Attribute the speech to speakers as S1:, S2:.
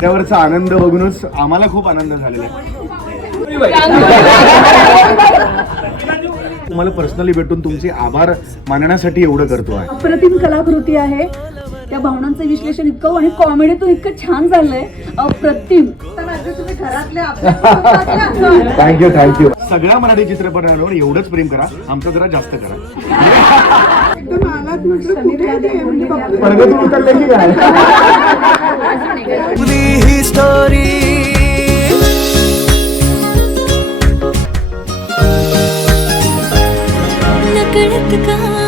S1: त्यावरचा आनंद बघूनच आम्हाला खूप आनंद झालेला आहे. तुम्हाला पर्सनली भेटून तुमचे आभार मानण्यासाठी एवढं करतो आहे.
S2: अप्रतिम कलाकृती आहे. त्या भावनांचं विश्लेषण इतकं आणि कॉमेडीतून इतकं छान झालंय. अप्रतिम. तुम्ही घरातले
S1: थँक्यू थँक्यू सगळ्या मराठी चित्रपटांवर एवढंच प्रेम करा आमचं जरा जास्त करा. परगतून उतरले की काय?
S3: का